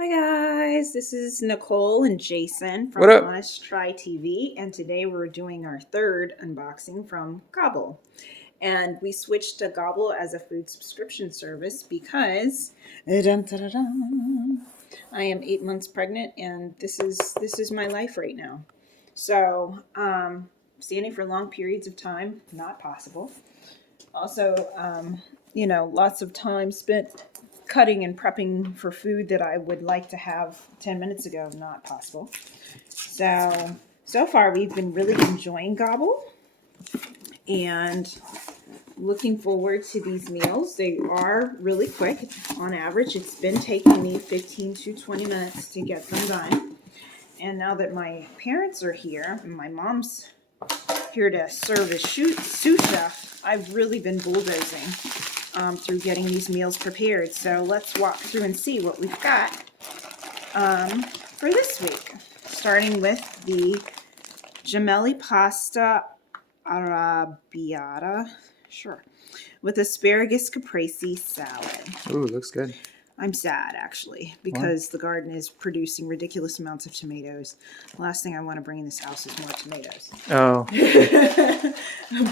Hi guys, this is Nicole and Jason What from up? Honest Try TV, and today we're doing our third unboxing from Gobble. And we switched to Gobble as a food subscription service because I am 8 months pregnant, and this is my life right now. So, standing for long periods of time, not possible. Also, lots of time spent cutting and prepping for food that I would like to have 10 minutes ago, not possible. So far we've been really enjoying Gobble and looking forward to these meals. They are really quick. On average, it's been taking me 15 to 20 minutes to get them done. And now that my parents are here and my mom's here to serve as sous chef, I've really been bulldozing through getting these meals prepared. So let's walk through and see what we've got for this week. Starting with the gemelli pasta arrabbiata, sure, with asparagus caprese salad. Ooh, looks good. I'm sad, actually, because the garden is producing ridiculous amounts of tomatoes. The last thing I want to bring in this house is more tomatoes. Oh.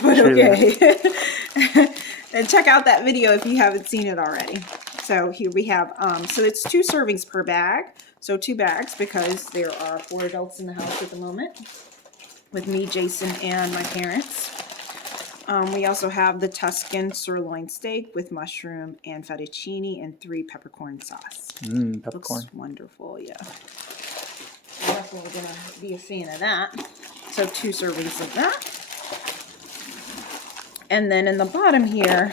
But okay. And check out that video if you haven't seen it already. So here we have, so it's 2 servings per bag. So 2 bags because there are 4 adults in the house at the moment with me, Jason, and my parents. We also have the Tuscan sirloin steak with mushroom and fettuccine and 3 peppercorn sauce. Peppercorn. Looks wonderful, yeah. I'm definitely going to be a fan of that. So 2 servings of that. And then in the bottom here,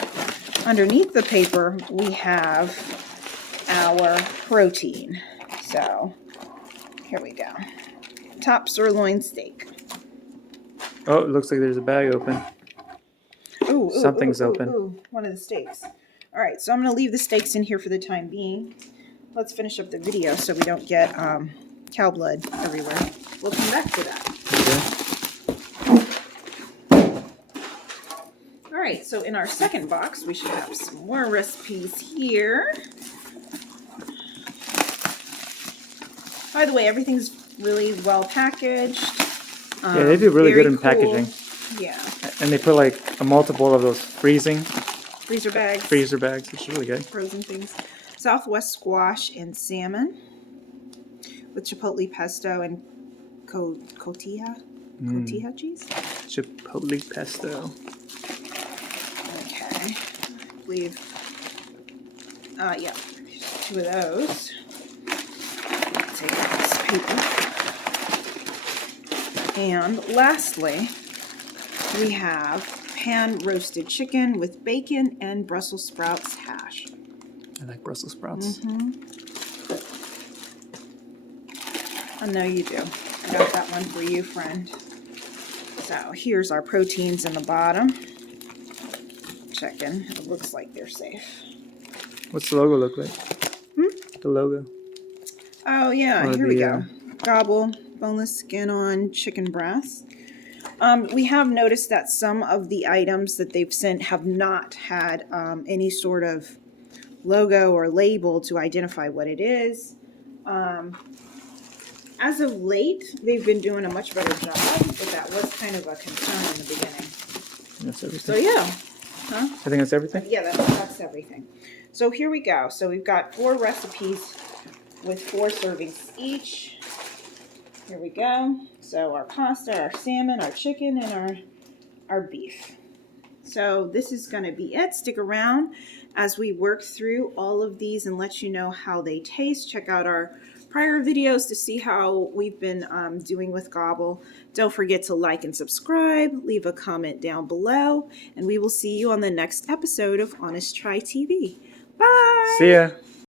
underneath the paper, we have our protein. So here we go. Top sirloin steak. Oh, it looks like there's a bag open. Ooh, Something's open. One of the steaks. All right, so I'm going to leave the steaks in here for the time being. Let's finish up the video so we don't get cow blood everywhere. We'll come back to that. Okay. All right, so in our second box, we should have some more recipes here. By the way, everything's really well packaged. Yeah, they do really good in packaging. Yeah. And they put like a multiple of those freezer bags, which is really good. Frozen things. Southwest squash and salmon with chipotle pesto and cotija cheese. Chipotle pesto. Okay. I believe. Yeah. 2 of those. Take out this paper. And lastly, we have pan roasted chicken with bacon and Brussels sprouts hash. I like Brussels sprouts. I know you do. I got that one for you, friend. So here's our proteins in the bottom. Chicken. It looks like they're safe. What's the logo look like? The logo. Oh, yeah. Here we go. Gobble, boneless skin on chicken breast. We have noticed that some of the items that they've sent have not had any sort of logo or label to identify what it is. As of late, they've been doing a much better job, but that was kind of a concern in the beginning. That's everything. So yeah. Huh? I think that's everything? Yeah, that's everything. So here we go. So we've got 4 recipes with 4 servings each. Here we go. So our pasta, our salmon, our chicken, and our beef. So this is going to be it. Stick around as we work through all of these and let you know how they taste. Check out our prior videos to see how we've been doing with Gobble. Don't forget to like and subscribe. Leave a comment down below. And we will see you on the next episode of Honest Try TV. Bye! See ya!